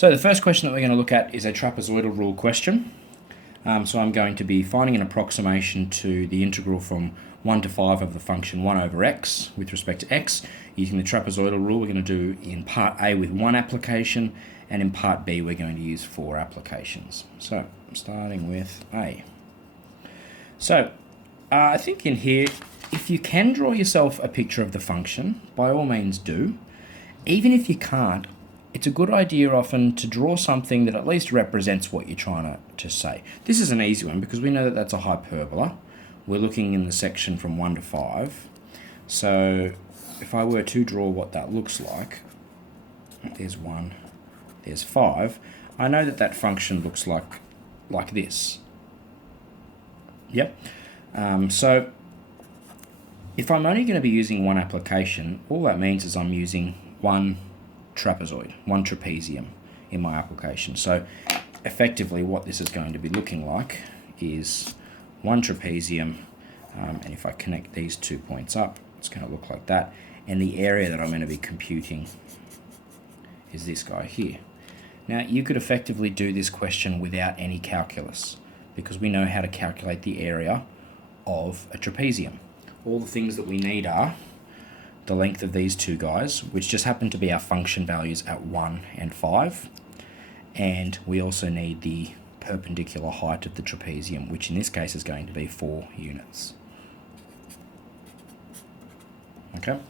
So the first question that we're going to look at is a trapezoidal rule question. So I'm going to be finding an approximation to the integral from 1 to 5 of the function 1 over x with respect to x using the trapezoidal rule. We're going to do in part A with one application, and in part B we're going to use 4 applications. So starting with A. So I think in here, if you can draw yourself a picture of the function, by all means do. Even if you can't, it's a good idea often to draw something that at least represents what you're trying to say. This is an easy one because we know that that's a hyperbola. We're looking in the section from 1 to 5. So if I were to draw what that looks like, there's 1, there's 5, I know that that function looks like this. Yep. So if I'm only going to be using one application, all that means is I'm using one trapezoid, one trapezium in my application. So effectively what this is going to be looking like is one trapezium, and if I connect these 2 points up, it's going to look like that. And the area that I'm going to be computing is this guy here. Now you could effectively do this question without any calculus because we know how to calculate the area of a trapezium. All the things that we need are the length of these two guys, which just happen to be our function values at 1 and 5. And we also need the perpendicular height of the trapezium, which in this case is going to be 4 units. Okay,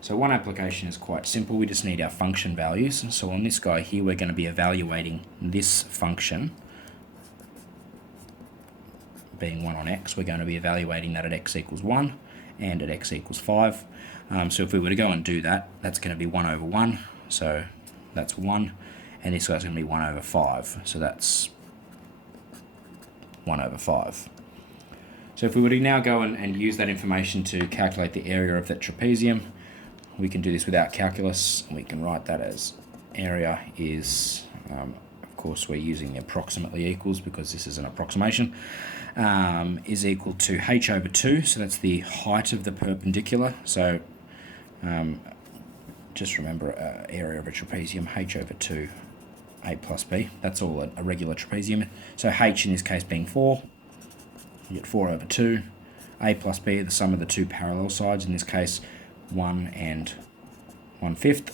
so one application is quite simple. We just need our function values. So on this guy here, we're going to be evaluating this function being 1 on x. We're going to be evaluating that at x equals 1 and at x equals 5. So if we were to go and do that, that's going to be 1 over 1, so that's 1, and this guy's going to be 1 over 5, so that's 1 over 5. So if we were to now go and use that information to calculate the area of that trapezium, we can do this without calculus, and we can write that as area is, of course we're using the approximately equals because this is an approximation, is equal to h over 2, so that's the height of the perpendicular. So just remember area of a trapezium, h over 2, a plus b, that's all a regular trapezium. So h in this case being 4, you get 4 over 2, a plus b, the sum of the two parallel sides, in this case 1 and 1/5.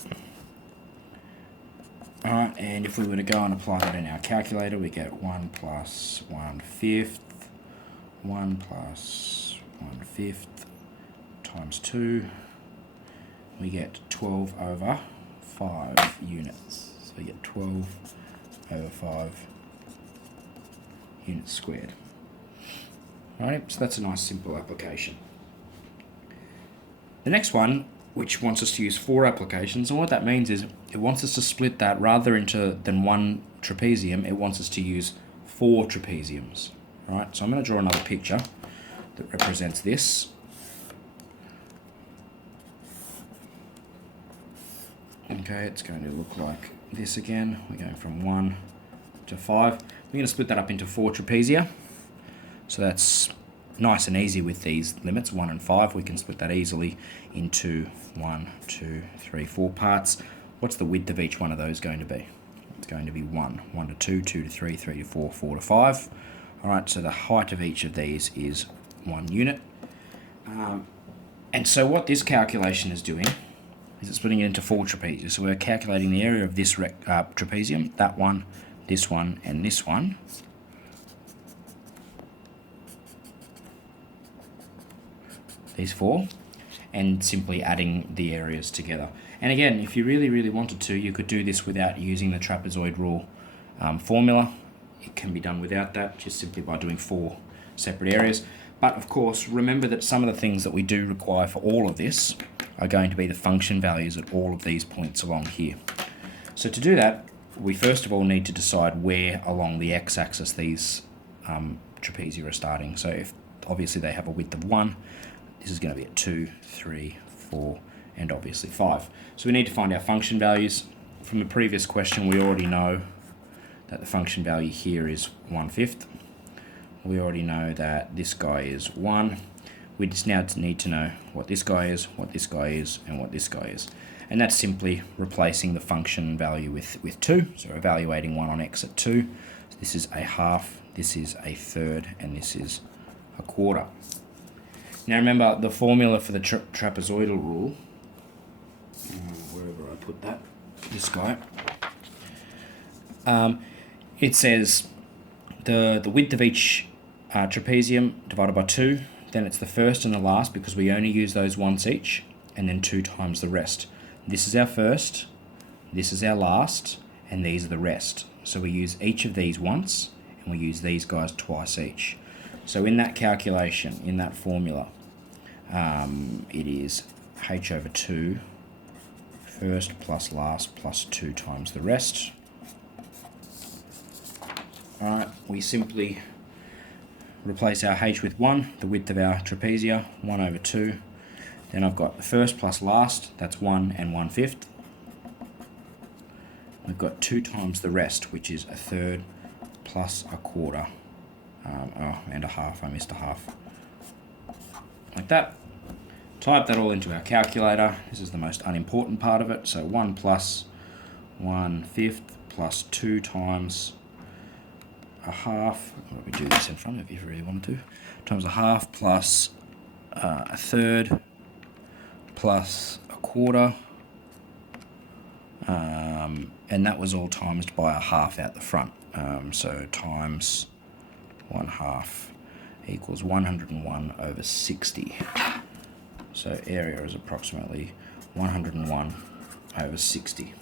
Alright, and if we were to go and apply that in our calculator, we get 1 plus 1/5, 1 plus 1/5 times 2, we get 12 over 5 units. So we get 12 over 5 units squared. Alright, so that's a nice simple application. The next one, which wants us to use 4 applications, and what that means is it wants us to split that rather than one trapezium, it wants us to use 4 trapeziums. Right, so I'm going to draw another picture that represents this. Okay, it's going to look like this again. We're going from 1 to 5. We're going to split that up into 4 trapezia. So that's nice and easy with these limits, 1 and 5. We can split that easily into 1, 2, 3, 4 parts. What's the width of each one of those going to be? It's going to be 1. 1 to 2, 2 to 3, 3 to 4, 4 to 5. Alright, so the height of each of these is 1 unit. And so what this calculation is doing is it's splitting it into 4 trapeziums. So we're calculating the area of this trapezium, that one, and this one. These 4, and simply adding the areas together. And again, if you really wanted to, you could do this without using the trapezoid rule formula. It can be done without that, just simply by doing 4 separate areas. But of course, remember that some of the things that we do require for all of this are going to be the function values at all of these points along here. So to do that, we first of all need to decide where along the x-axis these trapezia are starting. So if obviously they have a width of 1, this is going to be at 2, 3, 4, and obviously 5. So we need to find our function values. From the previous question, we already know that the function value here is 1/5. We already know that this guy is 1. We just now need to know what this guy is, what this guy is, and what this guy is. And that's simply replacing the function value with 2. So evaluating 1 on x at 2. So this is a half, this is a third, and this is a quarter. Now remember the formula for the trapezoidal rule, wherever I put that, this guy, it says the width of each trapezium divided by 2, then it's the first and the last because we only use those once each, and then 2 times the rest. This is our first, this is our last, and these are the rest. So we use each of these once, and we use these guys twice each. So in that calculation, in that formula, it is h over 2, first plus last plus 2 times the rest. Alright, we simply replace our h with 1, the width of our trapezia, 1 over 2. Then I've got the first plus last, that's 1 and 1/5. We've got 2 times the rest, which is a third plus a quarter. And a half, I missed a half. Like that. Type that all into our calculator. This is the most unimportant part of it. So 1 plus 1/5 plus 2 times a half. Let me do this in front of you if you really want to. Times a half plus a third plus a quarter. And that was all times by a half out the front. So times 1/2 equals 101 over 60. So area is approximately 101 over 60.